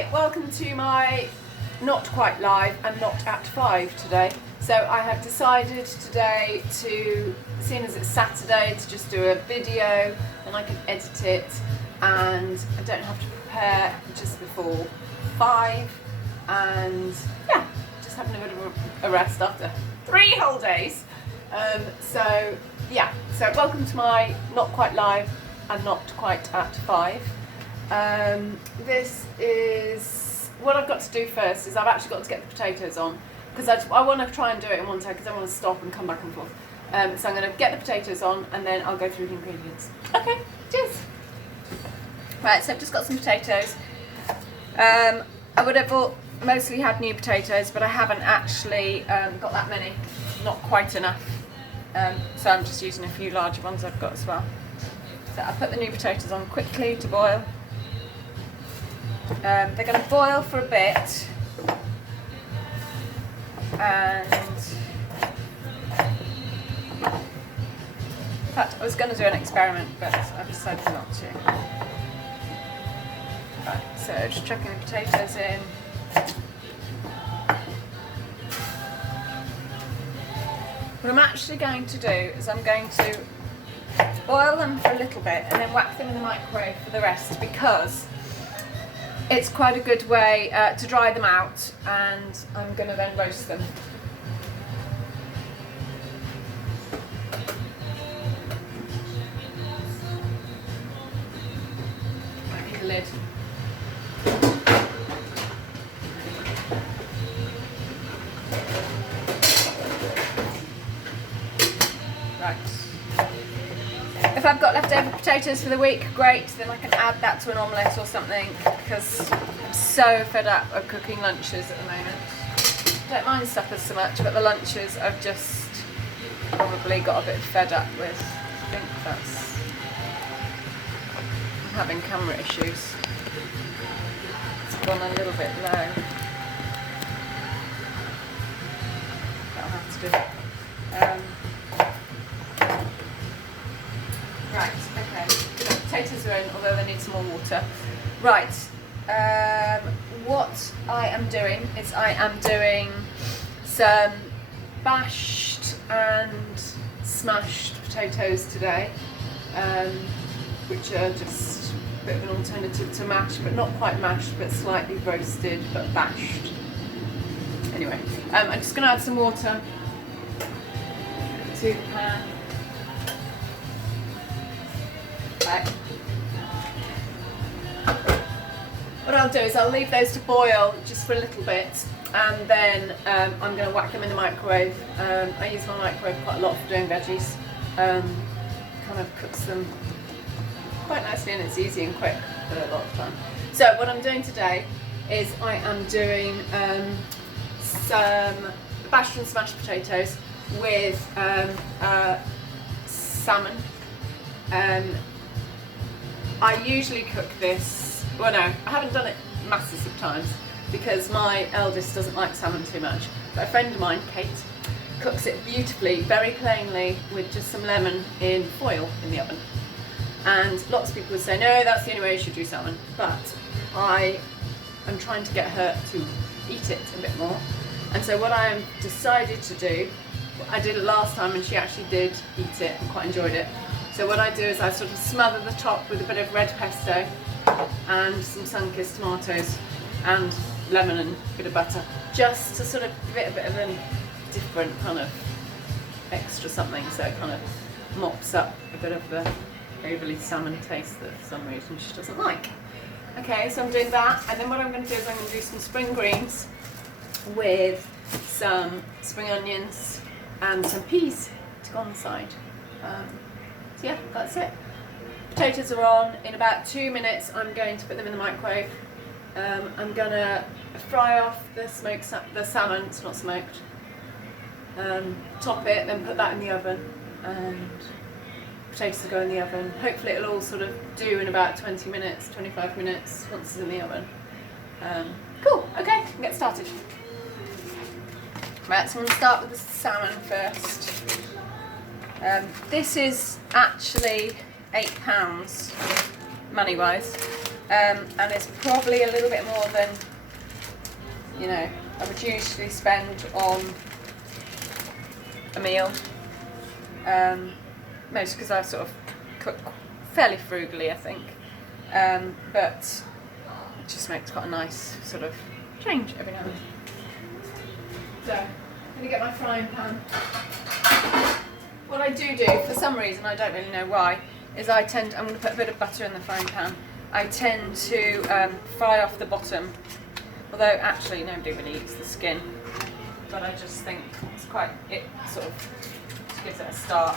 Hi, welcome to my not quite live and not at 5 today. So I have decided today to, seeing as it's Saturday, to just do a video and I can edit it and I don't have to prepare just before 5 and yeah, just having a bit of a rest after 3 whole days. So welcome to my not quite live and not quite at 5. This is what I've got to do first. Is I've actually got to get the potatoes on because I want to try and do it in one take because I want to stop and come back and forth. So I'm going to get the potatoes on and then I'll go through the ingredients. Okay, cheers. Right, so I've just got some potatoes. I would have mostly had new potatoes, but I haven't actually got that many. Not quite enough. So I'm just using a few larger ones I've got as well. So I put the new potatoes on quickly to boil. They're going to boil for a bit, and in fact I was going to do an experiment but I've decided not to. Right, so just chucking the potatoes in. What I'm actually going to do is I'm going to boil them for a little bit and then whack them in the microwave for the rest, because it's quite a good way to dry them out, and I'm going to then roast them. I need a lid. Right. If I've got leftover potatoes for the week, great, then I can add that to an omelette or something, because I'm so fed up of cooking lunches at the moment. I don't mind suppers so much, but the lunches I've just probably got a bit fed up with. I think that's... I'm having camera issues. It's gone a little bit low. That'll have to do. Right, okay. The potatoes are in, although they need some more water. Right, what I am doing is I am doing some bashed and smashed potatoes today, which are just a bit of an alternative to mashed, but not quite mashed, but slightly roasted, but bashed. Anyway, I'm just going to add some water to the pan. What I'll do is I'll leave those to boil just for a little bit, and then I'm going to whack them in the microwave. I use my microwave quite a lot for doing veggies. Kind of cooks them quite nicely and it's easy and quick for a lot of time. So what I'm doing today is I am doing some bashed and smashed potatoes with salmon. I usually cook this, well no, I haven't done it masses of times because my eldest doesn't like salmon too much, but a friend of mine, Kate, cooks it beautifully, very plainly, with just some lemon in foil in the oven. And lots of people would say, no, that's the only way you should do salmon, but I am trying to get her to eat it a bit more. And so what I have decided to do, I did it last time and she actually did eat it and quite enjoyed it. So what I do is I sort of smother the top with a bit of red pesto and some sun-kissed tomatoes and lemon and a bit of butter, just to sort of give it a bit of a different kind of extra something, so it kind of mops up a bit of the overly salmon taste that for some reason she doesn't like. Okay, so I'm doing that, and then what I'm going to do is I'm going to do some spring greens with some spring onions and some peas to go on the side. So yeah, that's it. Potatoes are on. In about 2 minutes I'm going to put them in the microwave. I'm going to fry off the salmon, it's not smoked, top it, then put that in the oven, and potatoes will go in the oven. Hopefully it'll all sort of do in about 20 minutes, 25 minutes once it's in the oven. Cool, okay, we can get started. Right, so I'm going to start with the salmon first. This is actually £8 money-wise. and it's probably a little bit more than, you know, I would usually spend on a meal. Mostly because I sort of cook fairly frugally, I think, but it just makes quite a nice sort of change every now and then. So, I'm going to get my frying pan. What I do, for some reason, I don't really know why, is I'm going to put a bit of butter in the frying pan. I tend to fry off the bottom, although actually nobody really eats the skin, but I just think it sort of gives it a start.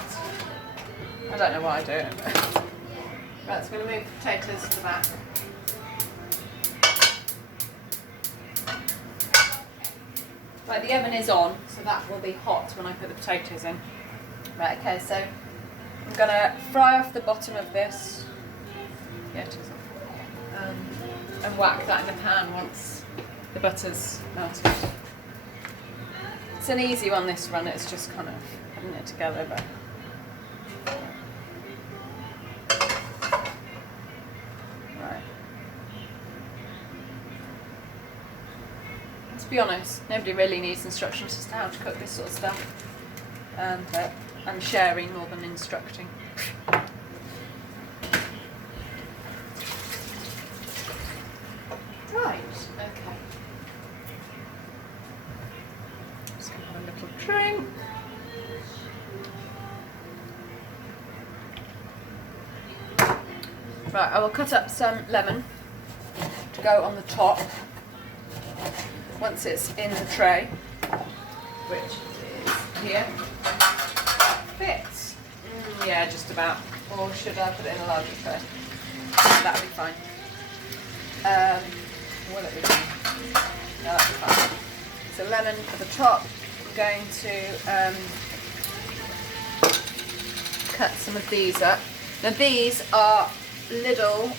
I don't know why I do it. Right, so I'm going to move the potatoes to the back. Right, the oven is on, so that will be hot when I put the potatoes in. Right, okay, so I'm going to fry off the bottom of this. Yeah, it is off. And whack that in the pan once the butter's melted. It's an easy one, this run, it's just kind of putting it together, but... To be honest, nobody really needs instructions as to how to cook this sort of stuff, but I'm sharing more than instructing. Right, okay. Just going to have a little drink. Right, I will cut up some lemon to go on the top. Once it's in the tray, which is here, fits. Yeah, just about. Or should I put it in a larger tray? That'll be fine. Will it be fine? No, that'll be fine. So lemon at the top. I'm going to cut some of these up. Now these are little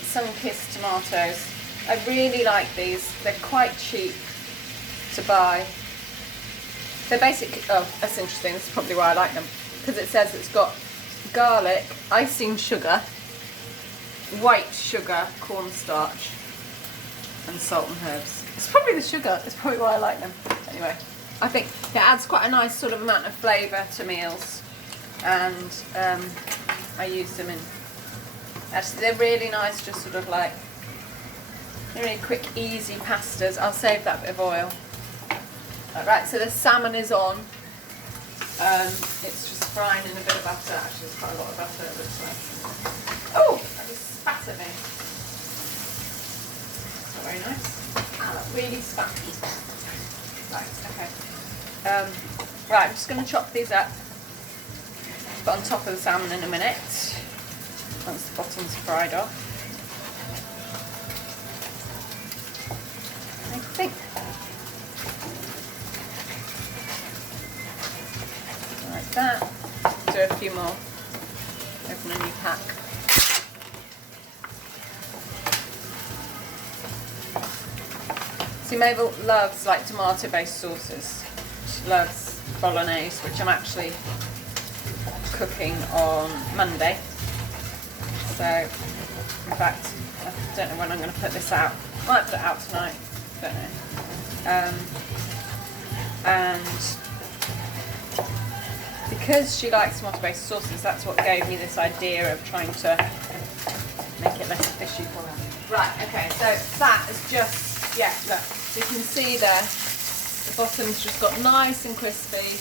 sun-kissed tomatoes. I really like these. They're quite cheap to buy. They're basically, oh, that's interesting. That's probably why I like them. Because it says it's got garlic, icing sugar, white sugar, cornstarch, and salt and herbs. It's probably the sugar. It's probably why I like them. Anyway, I think it adds quite a nice sort of amount of flavour to meals. And I use them in... Actually, they're really nice, just sort of like... They're really quick, easy pastas. I'll save that bit of oil. Right, so the salmon is on. It's just frying in a bit of butter. Actually, there's quite a lot of butter, it looks like. Oh, that just spat at me. Not very nice. Ah, that really spat. Right, okay. Right, I'm just going to chop these up. Put on top of the salmon in a minute. Once the bottom's fried off. I think. Like that. Do a few more. Open a new pack. See, Mabel loves like tomato-based sauces. She loves bolognese, which I'm actually cooking on Monday. So, in fact, I don't know when I'm going to put this out. Might put it out tonight. Don't know. And because she likes tomato-based sauces, that's what gave me this idea of trying to make it less fishy for her. Right, okay, so that is just, yeah, look, you can see there, the bottom's just got nice and crispy,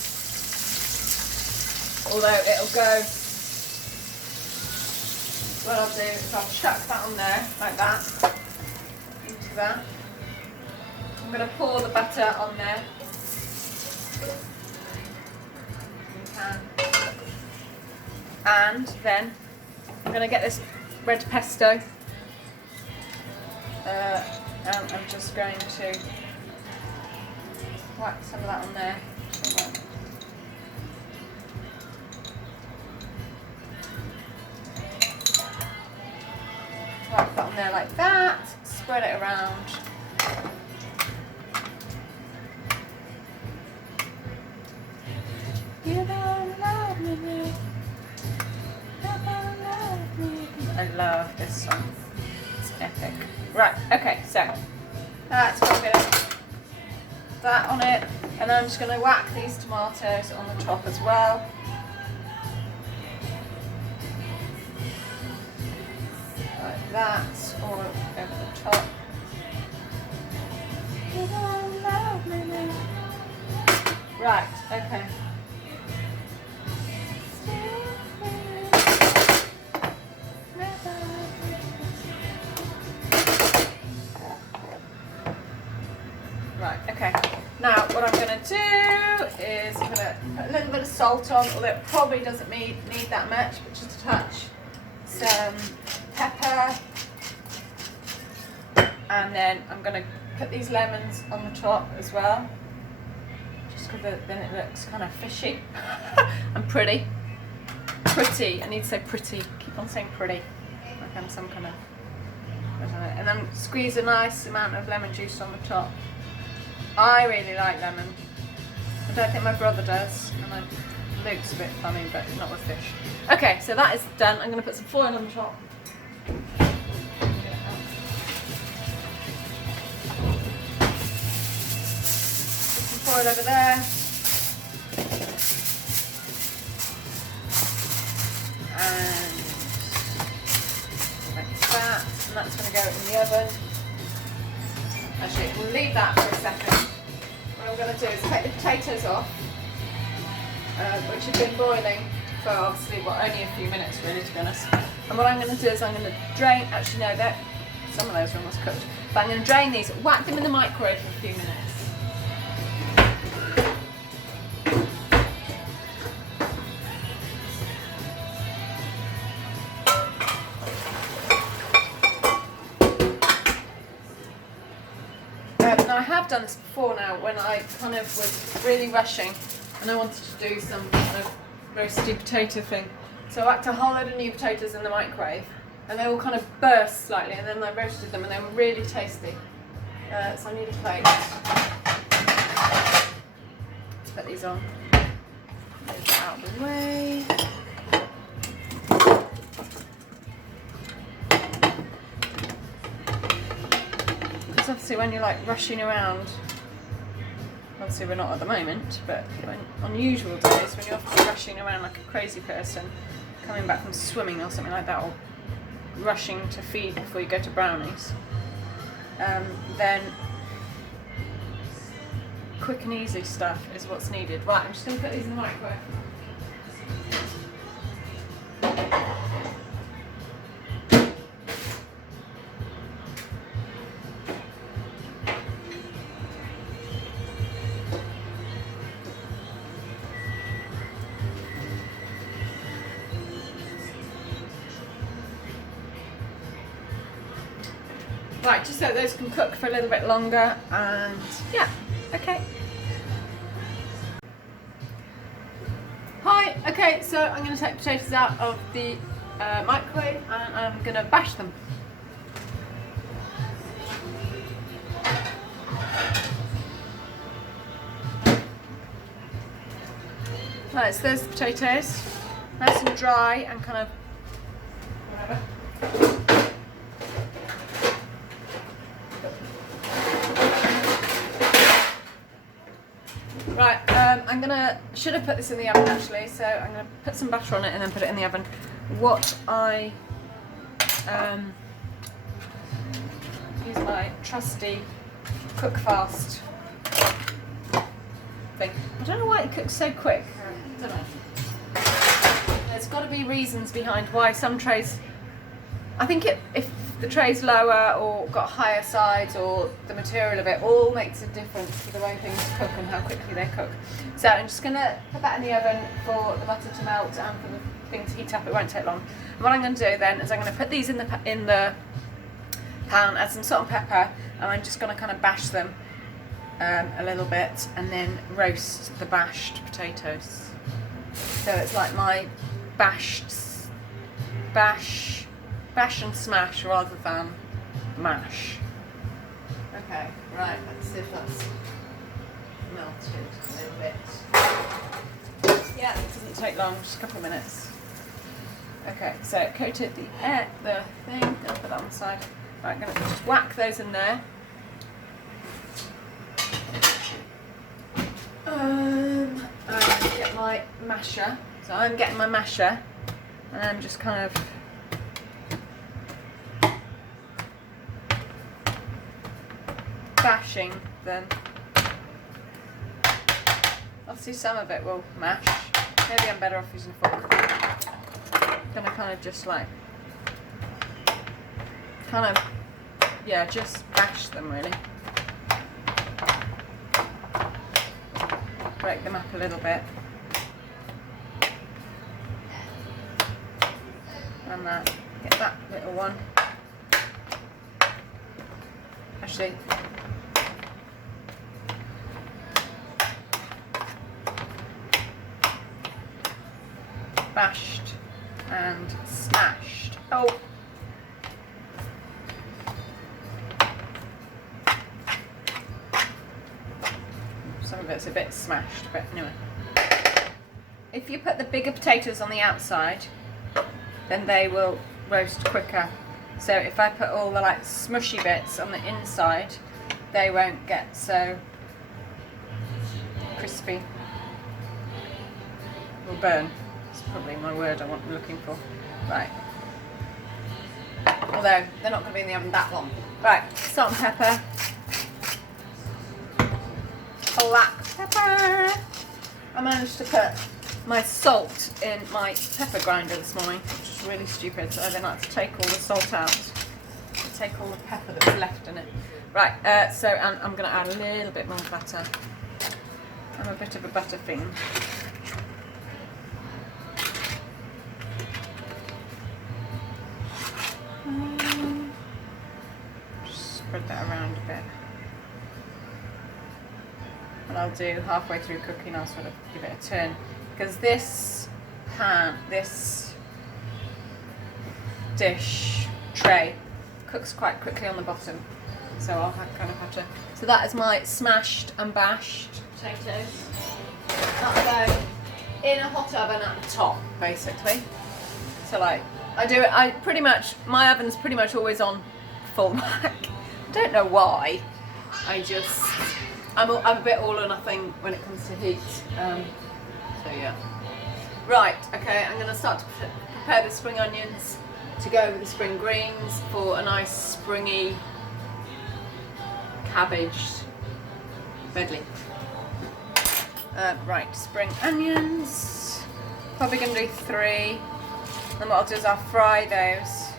although it'll go, what I'll do is I'll chuck that on there, like that, into that. I'm going to pour the butter on there. And then I'm going to get this red pesto. And I'm just going to whack some of that on there. Whack that on there like that. Spread it around. You don't love me. I love this song. So that's what I'm going to that on it, and I'm just going to whack these tomatoes on the top as well. Like that, all over the top. Right, okay. Right, okay. Now what I'm going to do is I'm going to put a little bit of salt on, although it probably doesn't need that much, but just a touch. Some pepper, and then I'm going to put these lemons on the top as well, just because then it looks kind of fishy and pretty. I need to say pretty. Keep on saying pretty, like I'm some kind of, I don't know. And then squeeze a nice amount of lemon juice on the top. I really like lemon. I don't think my brother does, and Luke's a bit funny, but not with fish. Okay, so that is done. I'm going to put some foil on the top. Foil over there, and like that, and that's going to go in the oven. Actually, we'll leave that for a second. What I'm going to do is take the potatoes off, which have been boiling for obviously only a few minutes really, to be honest. And what I'm going to do is I'm going to drain, actually no, some of those are almost cooked, but I'm going to drain these, whack them in the microwave for a few minutes. Now I have done this before now when I kind of was really rushing and I wanted to do some kind of roasted potato thing. So I whacked a whole load of new potatoes in the microwave and they all kind of burst slightly, and then I roasted them and they were really tasty. So I need a plate. Let's put these on. Move that out of the way. Obviously when you're like rushing around, obviously we're not at the moment, but on usual days when you're often rushing around like a crazy person coming back from swimming or something like that, or rushing to feed before you go to brownies, then quick and easy stuff is what's needed. Right, I'm just going to put these in the microwave. Right, just so those can cook for a little bit longer, and yeah, okay. Hi, okay, so I'm going to take potatoes out of the microwave and I'm going to bash them. Right, so there's the potatoes, nice and dry and kind of whatever. Right, should have put this in the oven actually, so I'm going to put some butter on it and then put it in the oven. What I use my trusty cook fast thing. I don't know why it cooks so quick. I don't know. There's got to be reasons behind why some trays, I think if the tray's lower or got higher sides or the material of it all makes a difference to the way things cook and how quickly they cook. So I'm just going to put that in the oven for the butter to melt and for the thing to heat up. It won't take long. And what I'm going to do then is I'm going to put these in the pan, add some salt and pepper, and I'm just going to kind of bash them a little bit and then roast the bashed potatoes. So it's like my bash and smash rather than mash. Okay, right, let's see if that's melted a little bit. Yeah, it doesn't take long, just a couple of minutes. Okay, so coated the thing, I'll put that on the side. Right, I'm going to just whack those in there. And get my masher. So I'm getting my masher, and I'm just kind of bashing them. Obviously some of it will mash. Maybe I'm better off using a fork. I'm gonna kind of just like, just bash them really. Break them up a little bit. And get that little one. Actually, bashed and smashed. Oh. Some of it's a bit smashed, but anyway. If you put the bigger potatoes on the outside, then they will roast quicker. So if I put all the like smushy bits on the inside, they won't get so crispy. Or burn. That's probably my word I'm looking for. Right. Although they're not going to be in the oven that long. Right, salt and pepper. Black pepper. I managed to put my salt in my pepper grinder this morning, which is really stupid, so I then had to take all the salt out, to take all the pepper that was left in it. Right, so I'm going to add a little bit more butter. I'm a bit of a butter fiend. Just spread that around a bit. And I'll do halfway through cooking, I'll sort of give it a turn. Because this dish tray cooks quite quickly on the bottom, so I'll kind of have to. So that is my smashed and bashed potatoes. That'll go in a hot oven at the top, basically. So like my oven's pretty much always on full whack. I don't know why. I'm a bit all or nothing when it comes to heat. So yeah. Right, okay, I'm going to start to prepare the spring onions to go with the spring greens for a nice springy cabbage medley. Right, spring onions. Probably going to do 3. Then what I'll do is I'll fry those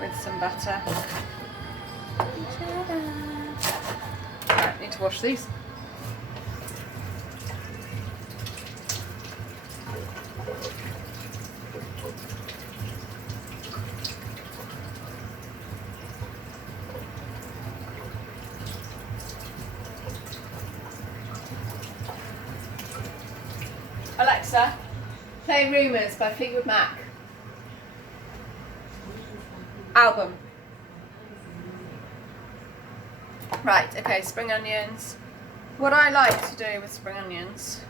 with some butter. Right, need to wash these. Alexa, play Rumours by Fleetwood Mac. Album. Right, okay, spring onions. What I like to do with spring onions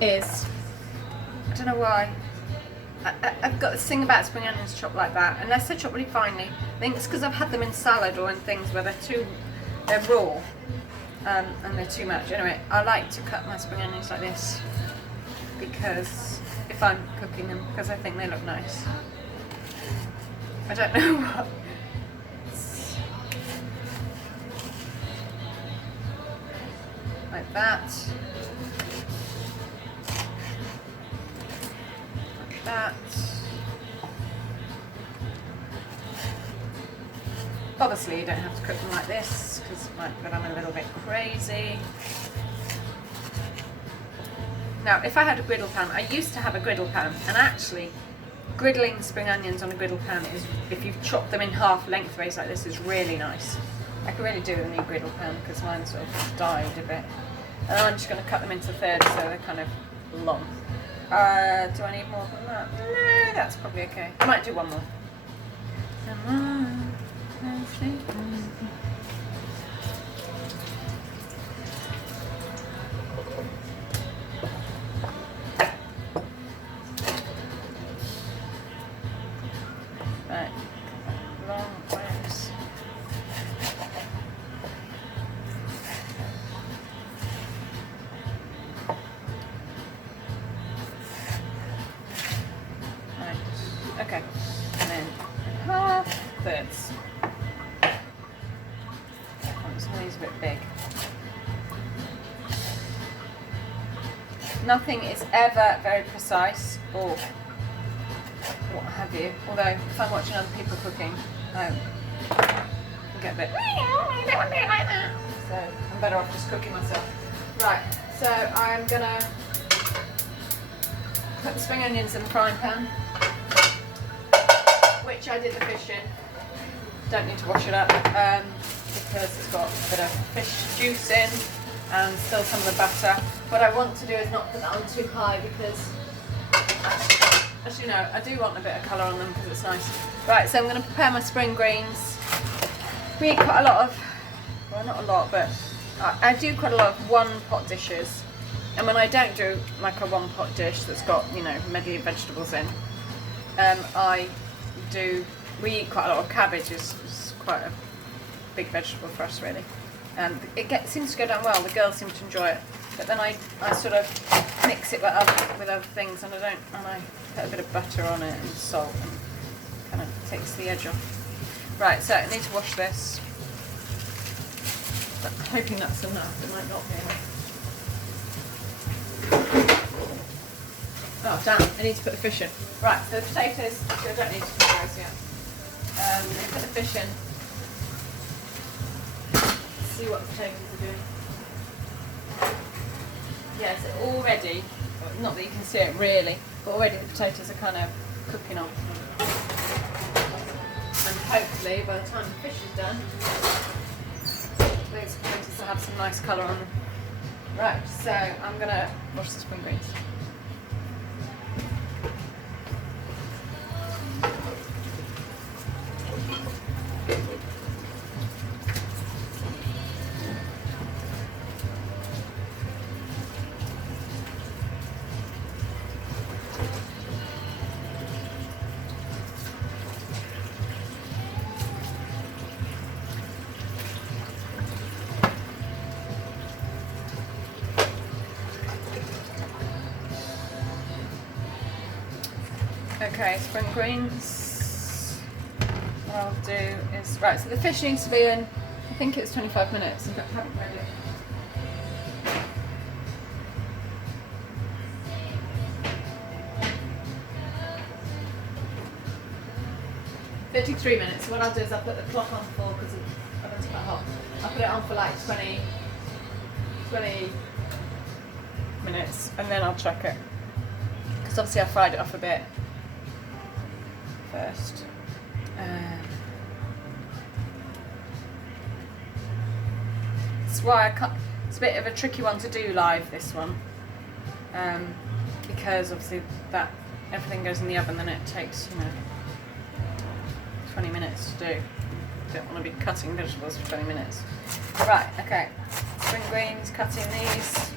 is, I don't know why, I've got this thing about spring onions chopped like that, unless they're chopped really finely. I think it's because I've had them in salad or in things where they're raw. And they're too much. Anyway, I like to cut my spring onions like this because if I'm cooking them, because I think they look nice. I don't know what. Like that. Like that. Obviously you don't have to cook them like this, but I'm a little bit crazy. Now, if I had a griddle pan, I used to have a griddle pan, and actually, griddling spring onions on a griddle pan is, if you've chopped them in half lengthways like this, is really nice. I could really do with a new griddle pan because mine sort of died a bit. And I'm just going to cut them into thirds so they're kind of long. Do I need more than that? No, that's probably okay. I might do one more. bit big. Nothing is ever very precise or what have you, although if I'm watching other people cooking, I get a bit, I don't want to do it like that. So I'm better off just cooking myself. Right, so I'm gonna put the spring onions in the frying pan, which I did the fish in. Don't need to wash it up because it's got a bit of fish juice in and still some of the butter. What I want to do is not put that on too high because, actually no, I do want a bit of colour on them because it's nice. Right, so I'm going to prepare my spring greens. We eat quite a lot of, well not a lot, but I do quite a lot of one pot dishes. And when I don't do like a one pot dish that's got, you know, medley of vegetables in, we eat quite a lot of cabbage. It's quite a big vegetable for us really. And it seems to go down well, the girls seem to enjoy it. But then I sort of mix it with other things and I put a bit of butter on it and salt and kind of takes the edge off. Right, so I need to wash this. But I'm hoping that's enough, it might not be enough. Oh damn, I need to put the fish in. Right, so the potatoes, actually I don't need to put those yet. Put the fish in. See what the potatoes are doing. Yes, already, not that you can see it really, but already the potatoes are kind of cooking off. And hopefully by the time the fish is done, those potatoes will have some nice colour on them. Right, so I'm going to wash the spring greens. Okay, spring greens. What I'll do is, right, so the fish needs to be in, I think it's 25 minutes. In fact, I haven't read it. $53 minutes. So what I'll do is I'll put the clock on for, because the oven's quite hot. I'll put it on for like 20 minutes and then I'll check it. Because obviously I fried it off a bit first. That's why I can't, it's a bit of a tricky one to do live, this one, because obviously that everything goes in the oven, then it takes, you know, 20 minutes to do. Don't want to be cutting vegetables for 20 minutes. Right, okay, spring greens, cutting these.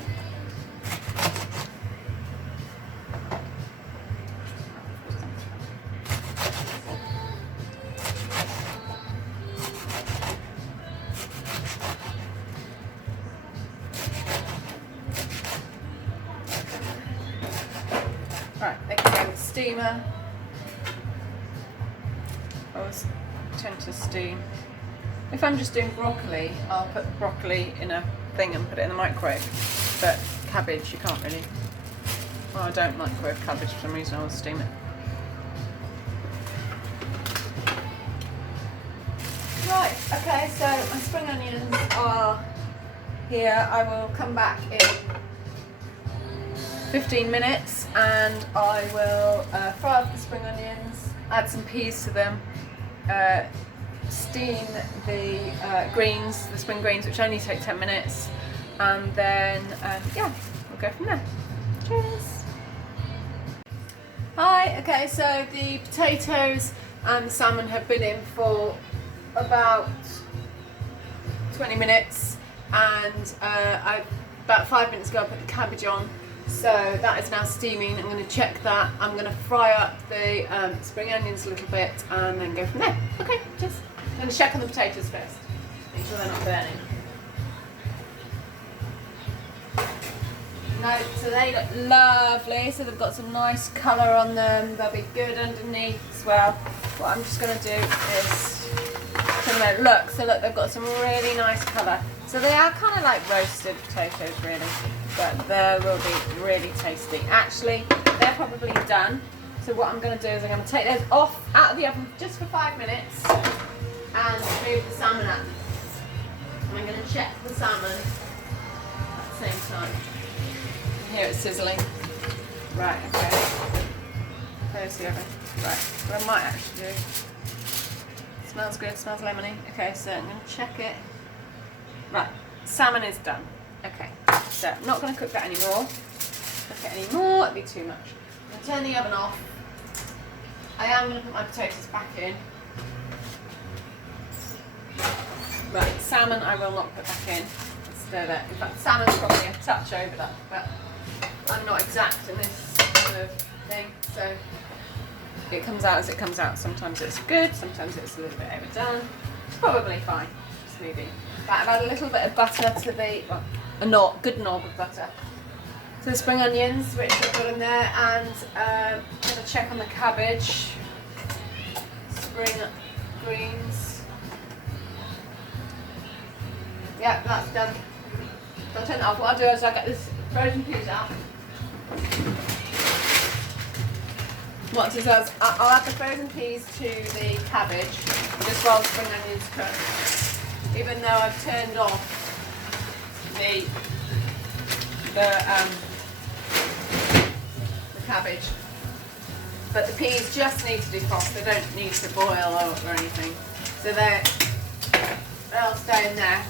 Right, they can go in the steamer. I always tend to steam. If I'm just doing broccoli, I'll put the broccoli in a thing and put it in the microwave. But cabbage, you can't really. Well, I don't microwave cabbage for some reason, I will steam it. Right, okay, so my spring onions are here. I will come back in 15 minutes and I will fry up the spring onions, add some peas to them, steam the greens, the spring greens, which only take 10 minutes, and then yeah, we'll go from there. Cheers! Hi, okay, so the potatoes and the salmon have been in for about 20 minutes and about 5 minutes ago I put the cabbage on. So that is now steaming. I'm going to check that. I'm going to fry up the spring onions a little bit and then go from there. Okay, just I'm going to check on the potatoes first. Make sure they're not burning. No, so they look lovely. So they've got some nice colour on them. They'll be good underneath as well. What I'm just going to do is turn them out. Look, so look, they've got some really nice colour. So they are kind of like roasted potatoes really, but they will be really tasty. Actually, they're probably done. So what I'm going to do is I'm going to take those off out of the oven just for 5 minutes and move the salmon up. And I'm going to check the salmon at the same time. Here it's sizzling. Right, okay. Close the oven. Right, what I might actually do. Smells good, smells lemony. Okay, so I'm going to check it. Right, salmon is done. Okay, so I'm not going to cook that anymore. Cook it anymore, it'd be too much. I'm going to turn the oven off. I am going to put my potatoes back in. Right, salmon I will not put back in. Stir that. In fact, salmon's probably a touch over that, but I'm not exact in this kind of thing, so it comes out as it comes out. Sometimes it's good, sometimes it's a little bit overdone. It's probably fine. Just maybe. I've added a little bit of butter to the, well, a good knob of butter to the spring onions, which I've got in there, and I'm going to check on the cabbage, spring greens. Yeah, that's done. So I'll turn it off. What I'll do is I'll get this frozen peas out. What it does, I'll add the frozen peas to the cabbage just while the spring onions cook. Even though I've turned off the cabbage, but the peas just need to defrost. They don't need to boil or anything, so they'll stay in there.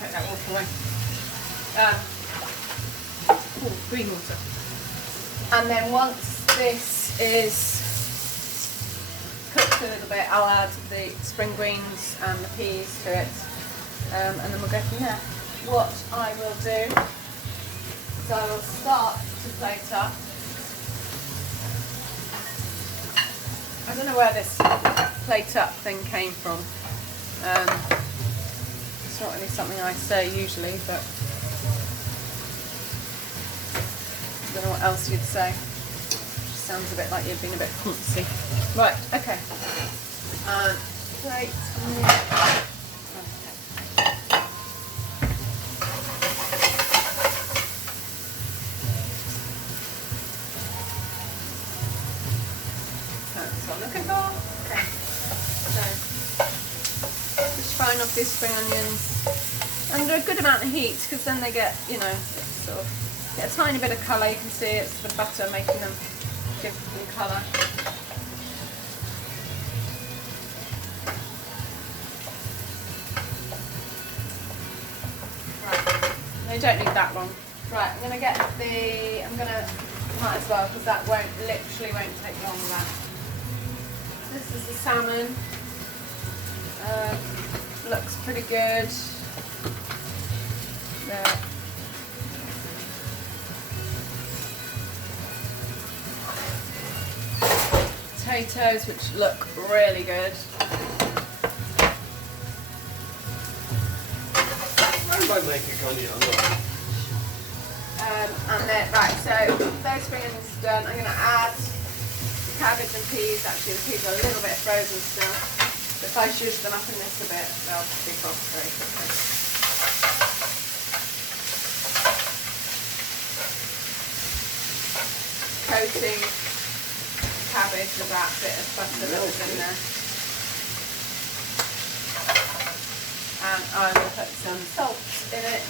Take that water away. Green water. And then once this is cooked a little bit, I'll add the spring greens and the peas to it, and then we'll go from there. What I will do is I will start to plate up. I don't know where this plate up thing came from. It's not really something I say usually, but I don't know what else you'd say. Just sounds a bit like you've been a bit fancy. Right, okay. Plate. That's what I'm looking for. Okay. So, just frying off these spring onions under a good amount of heat, because then they get, sort of, get a tiny bit of colour. You can see it's the butter making them give them colour. Right, they don't need that long. Right, might as well, because that literally won't take long. That. This is the salmon. Looks pretty good. There. Potatoes, which look really good. And then, right, so those spring onions are done. I'm going to add the cabbage and peas. Actually, the peas are a little bit frozen still. So if I zhuzh them up in this a bit, they'll defrost very quickly. Coating cabbage with that bit of butter that was in there. And I will put some salt in it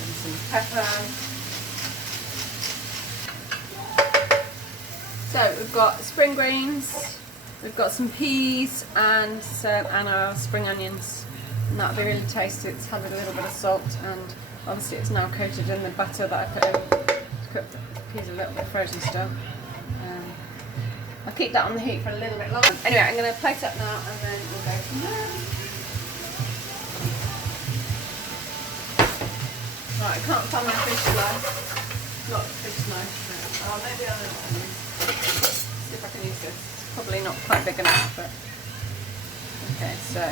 and some pepper. So we've got spring greens, we've got some peas and our spring onions, and that'll be really tasty. It's had a little bit of salt, and obviously it's now coated in the butter that I put in to cook the peas a little bit frozen still. I'll keep that on the heat for a little bit longer. Anyway, I'm going to plate up now and then we'll go from there. Right, I can't find my fish slice. Not the fish slice. No. Oh, maybe I'll see if I can use this. It's probably not quite big enough, but okay, so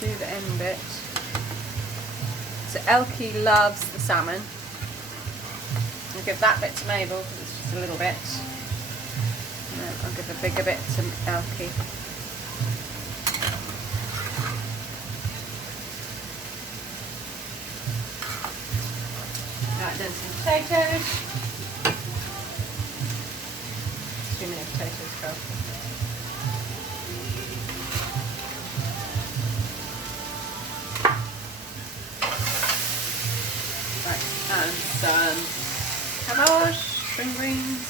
do the end bit. So Elkie loves the salmon. I'll give that bit to Mabel because it's just a little bit. I'll give a bigger bit to Elkie. Right, then some potatoes. Too many potatoes, girl. Right, and some cabbage, spring greens.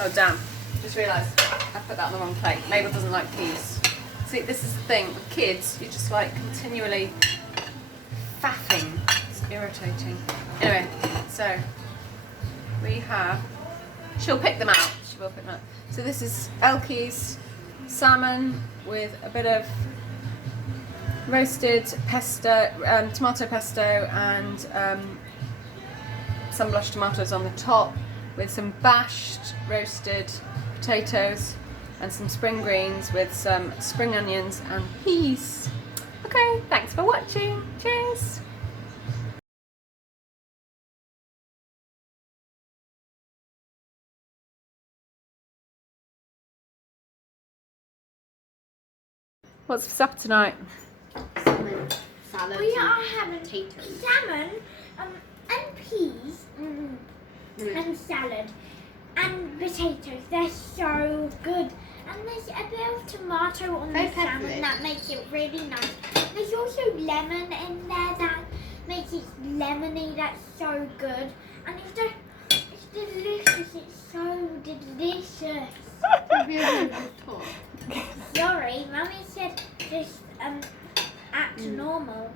Oh damn, just realised I put that on the wrong plate. Mabel doesn't like peas. See, this is the thing, with kids, you're just like continually faffing. It's irritating. Anyway, so we have, she'll pick them out. She will pick them out. So this is Elkie's salmon with a bit of roasted pesto, tomato pesto, and some blush tomatoes on the top, with some bashed roasted potatoes and some spring greens with some spring onions and peas. Okay, thanks for watching. Cheers! What's for supper tonight? Salmon, salad, We are having potatoes. salmon and peas and salad and potatoes. They're so good. And there's a bit of tomato on Very the salmon peppery. that makes it really nice. There's also lemon in there that makes it lemony. That's so good. And it's delicious. It's so delicious. Sorry, Mummy said just act normal.